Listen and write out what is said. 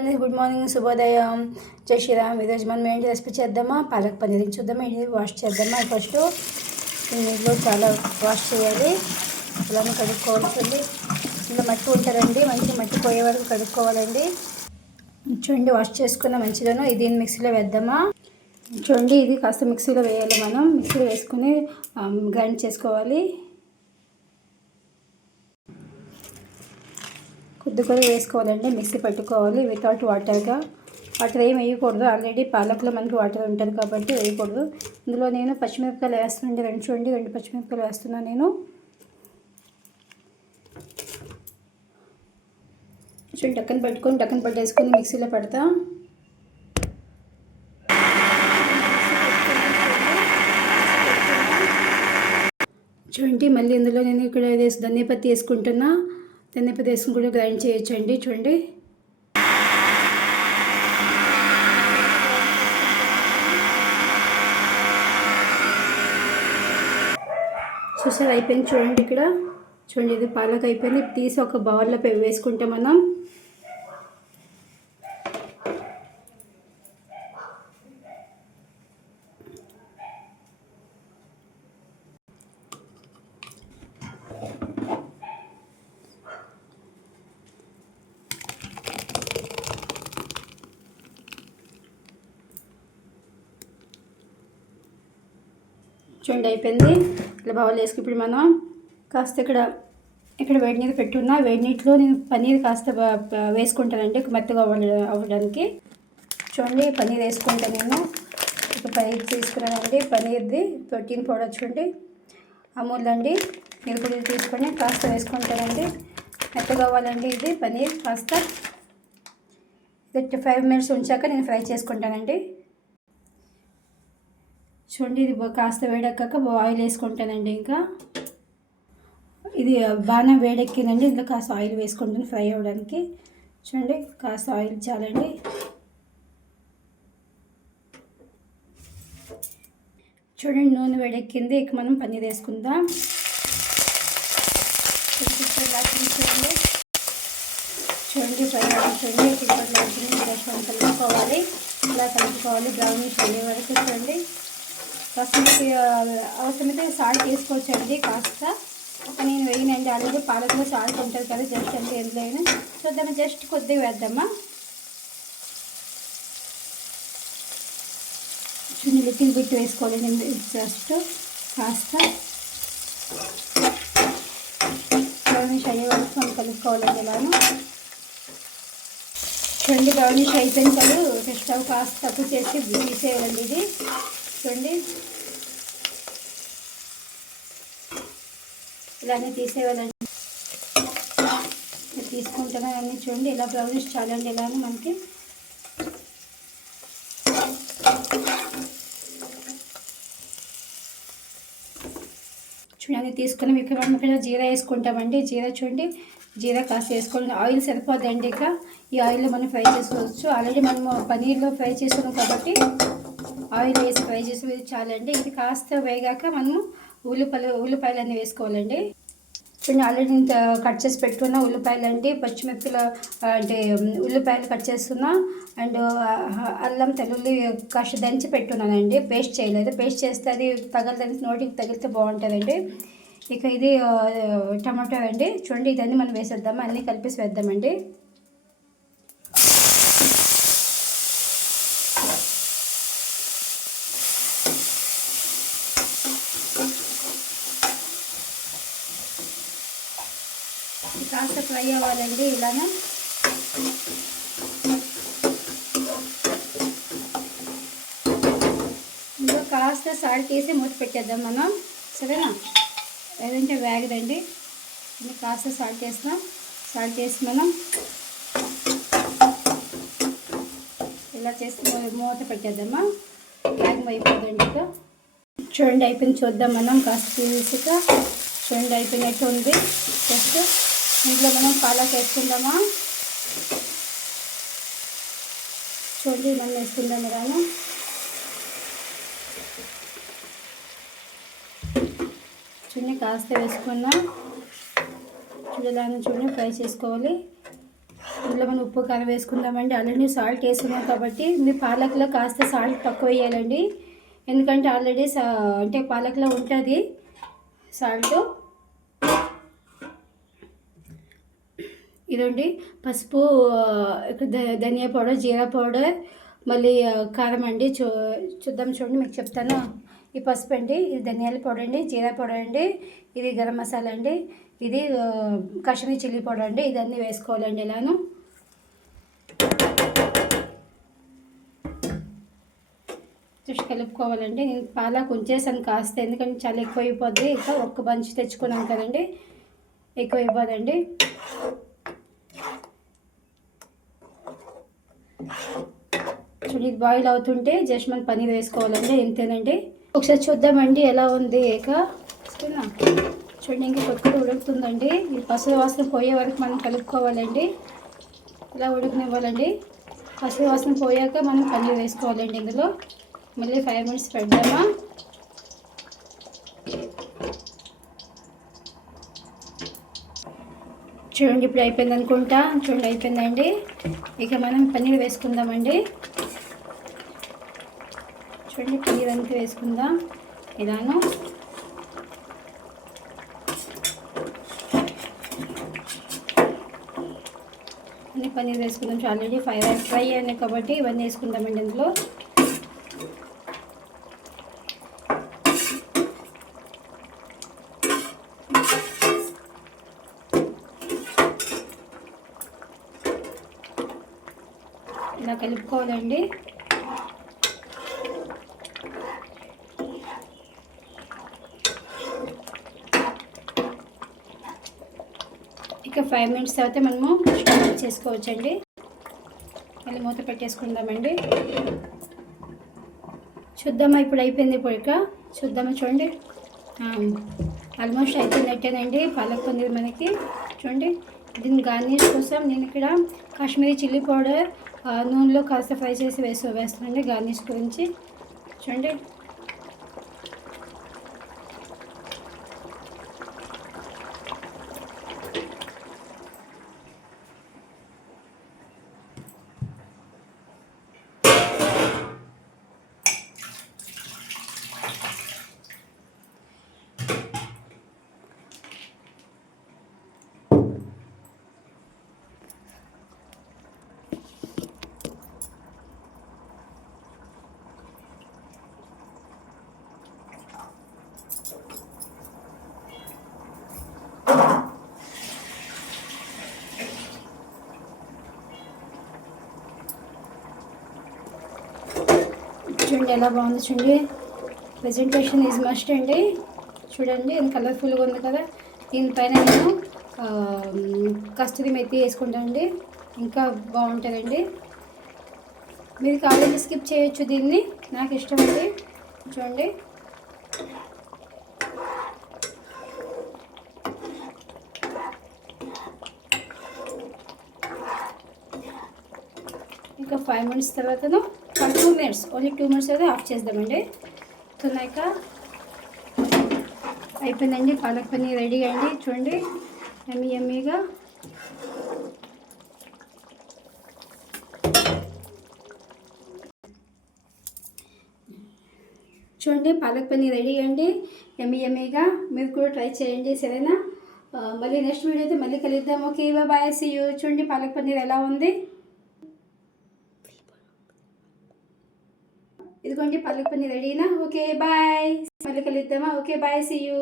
Good morning శుభోదయం. జై శ్రీరామ్. ఈరోజు మనం ఏంటి రెసిపీ చేద్దామా? పాలక్ పన్నీర్. చూద్దామా? ఏంటి వాష్ చేద్దామా? ఫస్ట్ నీళ్ళు చాలా వాష్ చేయాలి. అలానే కడుక్కోవాల్సింది. ఇందులో మట్టి ఉంటారండి మంచి మట్టి పోయే వరకు కడుక్కోవాలండి. చూడండి వాష్ చేసుకున్న మంచిగాను ఇది మిక్సీలో వేద్దామా? చూడండి ఇది కాస్త మిక్సీలో వేయాలి మనం. మిక్సీలో వేసుకుని గ్రైండ్ చేసుకోవాలి. కొద్ది కొద్ది వేసుకోవాలండి మిక్సీ పెట్టుకోవాలి. వితౌట్ వాటర్గా. వాటర్ ఏం వేయకూడదు. ఆల్రెడీ పాలకులో మనకి వాటర్ ఉంటుంది కాబట్టి వేయకూడదు. ఇందులో నేను పచ్చిమిరపకాయలు వేస్తున్నాను. రెండు చూడండి. రెండు పచ్చిమిరపకాయలు వేస్తున్నాను నేను. చూడండి టక్కన పెట్టుకొని టక్కన పట్టేసుకొని మిక్సీలో పెడతా. చూడండి మళ్ళీ ఇందులో నేను ఇక్కడ వేసి ధనియాపత్తి వేసుకుంటున్నా. ధనియాపత్తి కూడా గ్రైండ్ చేయొచ్చండి చూడండి. చూసారు అయిపోయింది చూడండి ఇక్కడ. చూడండి ఇది పాలక్ అయిపోయింది తీసి ఒక బౌల్లో పె- వేసుకుంటాం మనం చూడండి అయిపోయింది. ఇట్లా బౌల్ వేసుకు ఇప్పుడు మనం కాస్త ఇక్కడ ఇక్కడ వేడి నీరు పెట్టున్నా వేడి నీటిలో నేను పన్నీర్ కాస్త వేసుకుంటానండి మెత్తగా అవ్వడానికి. చూడండి పన్నీర్ వేసుకుంటాను నేను. ఇప్పుడు పన్నీర్ తీసుకున్నానండి పన్నీర్ది ప్రోటీన్ పౌడర్ చూడండి. అమూల్ అండి మీరు కూడా తీసుకొని కాస్త వేసుకుంటానండి. మెత్తగా అవ్వాలండి ఇది పన్నీర్ కాస్త. ఇది ఫైవ్ మినిట్స్ ఉంచాక నేను ఫ్రై చేసుకుంటానండి. చూడండి ఇది కాస్త వేడెక్కాక ఆయిల్ వేసుకుంటానండి ఇంకా. ఇది బాగా వేడెక్కిందండి ఇందులో కాస్త ఆయిల్ వేసుకుంటాను ఫ్రై అవ్వడానికి. చూడండి కాస్త ఆయిల్ చాలండి. చూడండి నూనె వేడెక్కింది ఇక మనం పన్నీర్ వేసుకుందాం. చూడండి. చూడండి ఫ్రై చూడండి చికెన్ ఇలా కలుపుకోవాలి. ఇలా కలుపుకోవాలి బ్రౌనిష్ అయ్యే వరకు చూడండి. పసుపు అవసరమైతే సాల్ట్ వేసుకోవచ్చండి కాస్త. నేను వేయనండి ఆల్రెడీ పాలకులో సాల్ట్ ఉంటుంది కదా జస్ట్ అంటే ఎందులో అయినా సో దాన్ని జస్ట్ కొద్దిగా వేద్దామా? చిన్న లిటిల్ బిట్ వేసుకోవాలండి జస్ట్ కాస్త. బ్రౌనిష్ అయ్యే వరకు మనం కలుపుకోవాలండి ఇలాను చూడండి బ్రౌనిష్ అయిపోయింది కదా స్టవ్ కాస్త తప్పు చేసి తీసేయాలండి ఇది. చూడండి. ఇలానే తీసేయాలండి తీసుకుంటున్నాను అన్నీ చూడండి. ఇలా బ్రౌనిష్ చాలండి ఇలానే మనకి. చూడండి తీసుకుని మీకు మనం జీరా వేసుకుంటామండి. జీరా చూడండి. జీరా కాస్త వేసుకోండి ఆయిల్ సరిపోద్దండి ఇక. ఈ ఆయిల్లో మనం ఫ్రై చేసుకోవచ్చు. ఆల్రెడీ మనము పనీర్లో ఫ్రై చేస్తున్నాం కాబట్టి ఆయిల్ వేసి ఫ్రై చేసి చాలండి. ఇది కాస్త వేగాక మనము ఉల్లిపాయలు ఉల్లిపాయలు అన్నీ వేసుకోవాలండి. చూడండి ఆల్రెడీ ఇంత కట్ చేసి పెట్టుకున్న ఉల్లిపాయలు అండి పచ్చిమిరపకాయలు అంటే ఉల్లిపాయలు కట్ చేస్తున్నా అండ్ అల్లం తెల్లుల్లి కాస్త దంచి పెట్టున్నానండి. పేస్ట్ చేయలేదు. పేస్ట్ చేస్తే అది తగలదని నోటికి తగిలితే బాగుంటుందండి. ఇక ఇది టమాటో అండి. చూడండి ఇదన్నీ మనం వేసేద్దాం అన్నీ కలిపేసి వేద్దామండి ఇది కాస్త ఫ్రై అవ్వాలండి ఇలానే ఇందులో కాస్త సాల్ట్ వేసి మూత పెట్టేద్దాం మనం. సరేనా? లేదంటే వేగదండి. ఇది కాస్త సాల్ట్ వేస్తాం సాల్ట్ వేసి మనం ఇలా చేసి మూత పెట్టేద్దామా? వేగం అయిపోద్దండి ఇక. చూడండి అయిపోయింది. చూద్దాం మనం కాస్త తీసుక చూడండి అయిపోయినట్టు ఉంది. జస్ట్ ఇంట్లో మనం పాలక్ వేసుకుందామా? చూడండి మనం వేసుకుందాం ఇలాను చూడండి కాస్త వేసుకున్నా. చూడదాన్ని చూడండి ఫ్రై చేసుకోవాలి. ఇందులో మనం ఉప్పు కారం వేసుకుందామండి. ఆల్రెడీ సాల్ట్ వేసుకున్నాం కాబట్టి మీ పాలకులో కాస్త సాల్ట్ తక్కువ వేయాలండి. ఎందుకంటే ఆల్రెడీ సా అంటే పాలకులో ఉంటుంది సాల్ట్. ఇదండి. పసుపు ఇక్కడ ధనియా పౌడర్ జీరా పౌడర్ మళ్ళీ కారం అండి. చూ చూద్దాం చూడండి మీకు చెప్తాను. ఈ పసుపు అండి ఇది ధనియాల పౌడర్ అండి జీరా పౌడర్ అండి ఇది గరం మసాలా అండి ఇది ఆ, కాశ్మీరీ చిల్లీ పౌడర్ అండి ఇదన్నీ వేసుకోవాలండి ఇలాను చూసి కలుపుకోవాలండి. నేను పాలకు ఉంచేసాను కాస్త ఎందుకంటే చాలా ఎక్కువ అయిపోద్ది ఇంకా ఒక్క బంచ్ తెచ్చుకున్నాను కదండి. ఎక్కువ అయిపోదండి చూడండి ఇది బాయిల్ అవుతుంటే జస్ట్ మనం పన్నీర్ వేసుకోవాలండి ఇంతేనండి. ఒకసారి చూద్దామండి ఎలా ఉంది ఏక? చూడండి ఇంకా కొట్టుకుని ఉడుకుతుందండి. ఈ పసుపు వాసన పోయే వరకు మనం కలుపుకోవాలండి. ఇలా ఉడకనివ్వాలండి. పసుపు వాసన పోయాక మనం పన్నీర్ వేసుకోవాలండి ఇందులో. మళ్ళీ ఫైవ్ మినిట్స్ పెడదామా? చూడండి ఇప్పుడు అయిపోయింది అనుకుంటా. చూడండి అయిపోయిందండి. ఇక మనం పన్నీర్ వేసుకుందామండి. చూడండి పన్నీర్ అంతా వేసుకుందాం. ఇలాను. అన్ని పన్నీర్ వేసుకుందాం. ఆల్రెడీ ఫ్రై ఫ్రై అయినాయి కాబట్టి ఇవన్నీ వేసుకుందామండి ఇందులో. ఇలా కలుపుకోవాలండి. ఇక ఫైవ్ మినిట్స్ తర్వాత మనము స్టవ్ ఆఫ్ చేసుకోవచ్చండి. మళ్ళీ మూత పెట్టేసుకుందామండి. చూద్దామా ఇప్పుడు అయిపోయింది ఇప్పుడు చూద్దామా చూడండి. ఆల్మోస్ట్ అయిపోయినట్టేనండి పాలక్ పన్నీర్ మనకి. చూడండి దీని గార్నిష్ కోసం నేను ఇక్కడ కాశ్మీరీ చిల్లీ పౌడర్ నూనెలో కాస్త ఫ్రై చేసి వేసు వేస్తానండి గార్నిష్ గురించి. చూడండి. చూడండి ఎలా బాగుంది చూడండి. ప్రజెంటేషన్ ఈజ్ మస్ట్ అండి. చూడండి ఎంత కలర్ఫుల్గా ఉంది కదా. దీనిపైన నేను కస్తూరి మెత్తి వేసుకుంటానండి ఇంకా బాగుంటుందండి. మీరు కావాలంటే స్కిప్ చేయొచ్చు దీన్ని. నాకు ఇష్టం అండి. చూడండి. ఇంకా five minutes తర్వాతను two minutes only two minutes అయితే ఆఫ్ చేద్దామండి. తున్నాక అయిపోయిందండి. పాలక్ పన్నీర్ రెడీ అండి చూడండి. ఎమ్మి ఎమ్మీగా. చూడండి పాలక్ పన్నీర్ రెడీ అండి ఎమ్మి ఎమ్మీగా. మీరు కూడా ట్రై చేయండి సరేనా? మళ్ళీ నెక్స్ట్ వీడియో అయితే మళ్ళీ కలుద్దాం. Okay bye see you. చూడండి పాలక్ పన్నీర్ ఎలా ఉంది? ఇదిగోండి పాలక్ పని రెడీనా? Okay bye. మళ్ళీ కలుద్దామా ఓకే బాయ్ సీ యూ